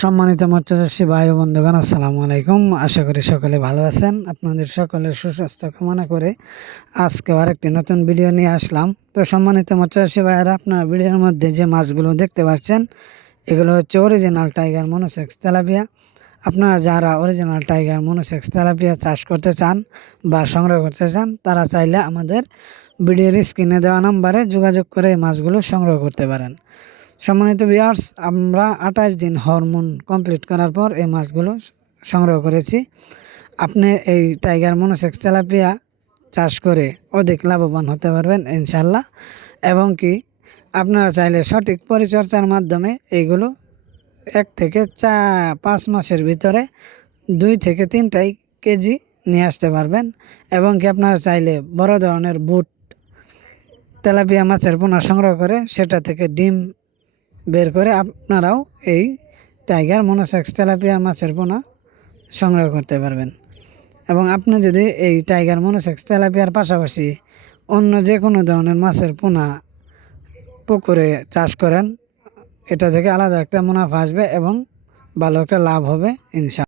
সম্মানিত মৎস্যচাষী ভাই ও বন্ধুগণ, আসসালামু আলাইকুম। আশা করি সকলে ভালো আছেন। আপনাদের সকলের সুস্বাস্থ্য কামনা করে আজকে আরেকটি নতুন ভিডিও নিয়ে আসলাম। তো সম্মানিত মৎস্যচাষী ভাইয়েরা, আপনার ভিডিওর মধ্যে যে মাছগুলো দেখতে পাচ্ছেন, এগুলো হচ্ছে অরিজিনাল টাইগার মনোসেক্স তেলাপিয়া আপনারা যারা অরিজিনাল টাইগার মনোসেক্স তেলাপিয়া চাষ করতে চান বা সংগ্রহ করতে চান, তারা চাইলে আমাদের ভিডিওর স্ক্রিনে দেওয়া নাম্বারে যোগাযোগ করে এই মাছগুলো সংগ্রহ করতে পারেন। সম্মানিত বিয়ার্স আমরা আঠাশ দিন হরমোন কমপ্লিট করার পর এই মাছগুলো সংগ্রহ করেছি। আপনি এই টাইগার মনোসেক্স তেলাপিয়া চাষ করে অধিক লাভবান হতে পারবেন ইনশাল্লাহ এবং কি, আপনারা চাইলে সঠিক পরিচর্যার মাধ্যমে এইগুলো এক থেকে চা, পাঁচ মাসের ভিতরে দুই থেকে তিনটাই কেজি নিয়ে আসতে পারবেন। এবং কি, আপনারা চাইলে বড় ধরনের বুট তেলাপিয়া মাছের পোনা সংগ্রহ করে সেটা থেকে ডিম বের করে আপনারাও এই টাইগার মনোসেক্স তেলাপিয়ার মাছের পোনা সংগ্রহ করতে পারবেন। এবং আপনি যদি এই টাইগার মনোসেক্স তেলাপিয়ার পাশাপাশি অন্য যে কোনো ধরনের মাছের পোনা পুকুরে চাষ করেন, এটা থেকে আলাদা একটা মুনাফা আসবে এবং ভালো একটা লাভ হবে, ইনশা